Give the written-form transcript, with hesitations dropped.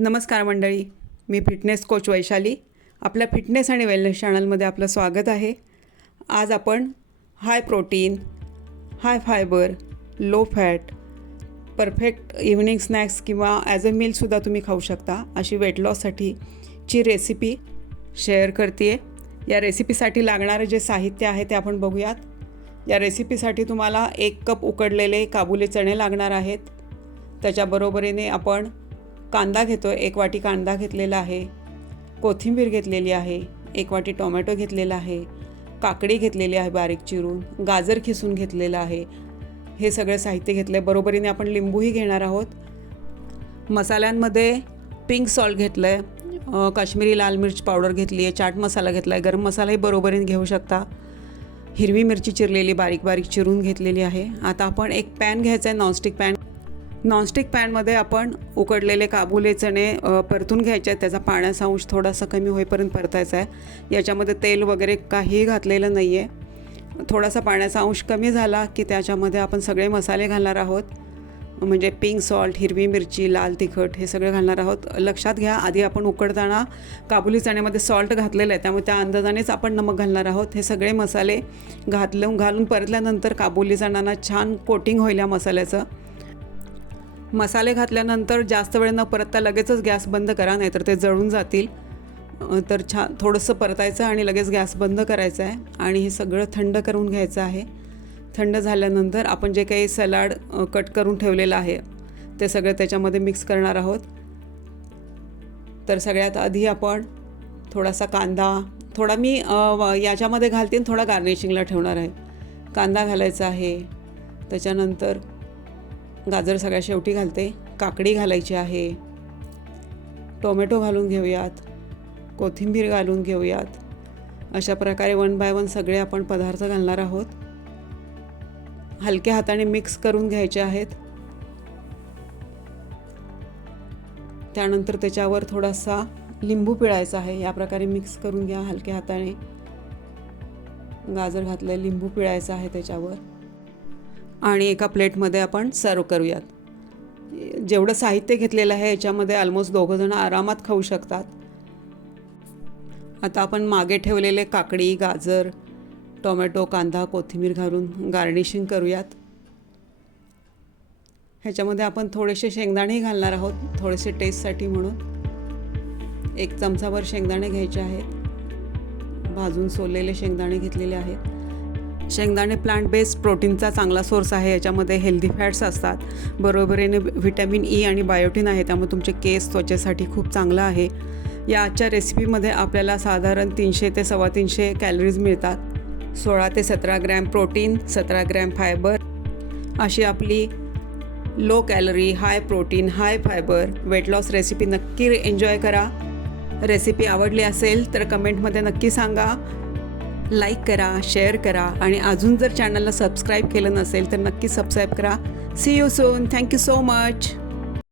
नमस्कार मंडळी, मी fitness coach Vaishali. आपल्या फिटनेस आणि वेलनेस चॅनलमध्ये आपलं स्वागत आहे. आज आपण हाय protein, high fibre, low fat, perfect evening snacks किंवा ॲज अ मीलसुद्धा तुम्ही खाऊ शकता अशी वेट लॉससाठीची रेसिपी शेअर करते आहे. या रेसिपीसाठी लागणारं जे साहित्य आहे ते आपण बघूयात. या रेसिपीसाठी तुम्हाला 1 कप उकडलेले काबुली चणे लागणार आहेत. त्याच्याबरोबरीने आपण कांदा घेतो, 1 वाटी कांदा घेतलेला आहे, कोथिंबीर घेतलेली आहे, 1 वाटी टोमॅटो घेतलेला आहे, काकडी घेतलेली आहे बारीक चिरून, गाजर खिसून घेतलेलं आहे. हे सगळं साहित्य घेतलं आहे. बरोबरीने आपण लिंबूही घेणार आहोत. मसाल्यांमध्ये पिंक सॉल्ट घेतलं आहे, काश्मीरी लाल मिर्च पावडर घेतली आहे, चाट मसाला घेतला आहे, गरम मसालाही बरोबरीने घेऊ शकता. हिरवी मिरची चिरलेली बारीक बारीक चिरून घेतलेली आहे. आता आपण एक पॅन घ्यायचा आहे, नॉनस्टिक पॅन. नॉनस्टिक पॅनमध्ये आपण उकडलेले काबुले चणे परतून घ्यायचे आहेत. त्याचा पाण्याचा अंश थोडासा कमी होईपर्यंत परतायचा आहे. याच्यामध्ये तेल वगैरे काहीही घातलेलं नाही आहे. थोडासा पाण्याचा अंश कमी झाला की त्याच्यामध्ये आपण सगळे मसाले घालणार आहोत. म्हणजे पिंक सॉल्ट, हिरवी मिरची, लाल तिखट हे सगळं घालणार आहोत. लक्षात घ्या, आधी आपण उकडताना काबुली चण्यामध्ये सॉल्ट घातलेलं आहे, त्यामुळे त्या अंदाजानेच आपण नमक घालणार आहोत. हे सगळे मसाले घालून परतल्यानंतर काबुली चण्यांना छान कोटिंग होईल या मसाल्याचं. मसाले घातल्यानंतर जास्त वेळ न परतता लगेचच गॅस बंद करा, नाहीतर ते जळून जातील. तर छान थोडंसं परतायचं आणि लगेच गॅस बंद करायचा आहे. आणि हे सगळं थंड करून घ्यायचं आहे. थंड झाल्यानंतर आपण जे काही सलाड कट करून ठेवलेलं आहे ते सगळं त्याच्यामध्ये मिक्स करणार आहोत. तर सगळ्यात आधी आपण थोडासा कांदा, थोडा मी याच्यामध्ये घालते आणि थोडा गार्निशिंगला ठेवणार आहे. कांदा घालायचा आहे. त्याच्यानंतर गाजर सगळ्या शेवटी घालते, काकडी घालायची आहे, टोमॅटो घालून घेऊयात, कोथिंबीर घालून घेऊयात. अशा प्रकारे 1 बाय 1 सगळे आपण पदार्थ घालणार आहोत. हलक्या हाताने मिक्स करून घ्यायचे आहेत. त्यानंतर त्याच्यावर थोडासा लिंबू पिळायचा आहे. या प्रकारे मिक्स करून घ्या हलक्या हाताने. गाजर घातलं, लिंबू पिळायचं आहे त्याच्यावर. आणि एका प्लेटमध्ये आपण सर्व करूयात. जेवढं साहित्य घेतलेलं आहे याच्यामध्ये ऑलमोस्ट 2 जण आरामात खाऊ शकतात. आता आपण मागे ठेवलेले काकडी, गाजर, टोमॅटो, कांदा, कोथिंबीर घालून गार्निशिंग करूयात. ह्याच्यामध्ये आपण थोडेसे शेंगदाणेही घालणार आहोत, थोडेसे टेस्टसाठी म्हणून. 1 चमचाभर शेंगदाणे घ्यायचे आहेत. भाजून सोललेले शेंगदाणे घेतलेले आहेत. शेंगदाणे प्लांट बेस्ड प्रोटीनचा चांगला सोर्स आहे. याच्यामध्ये हेल्दी फॅट्स असतात, बरोबरीने व्हिटॅमिन ई आणि बायोटिन आहे, त्यामुळे तुमचे केस त्वचेसाठी खूप चांगलं आहे. या आजच्या रेसिपीमध्ये आपल्याला साधारण 300 ते 350 कॅलरीज मिळतात. 16 ते 17 ग्रॅम प्रोटीन, 17 ग्रॅम फायबर अशी आपली low calorie, high protein, high fibre weight loss recipe नक्की एन्जॉय करा. रेसिपी आवडली असेल तर कमेंटमध्ये नक्की सांगा. लाईक करा, शेअर करा आणि अजून जर चॅनलला सबस्क्राईब केलं नसेल तर नक्की सबस्क्राईब करा. See you soon. Thank you so much.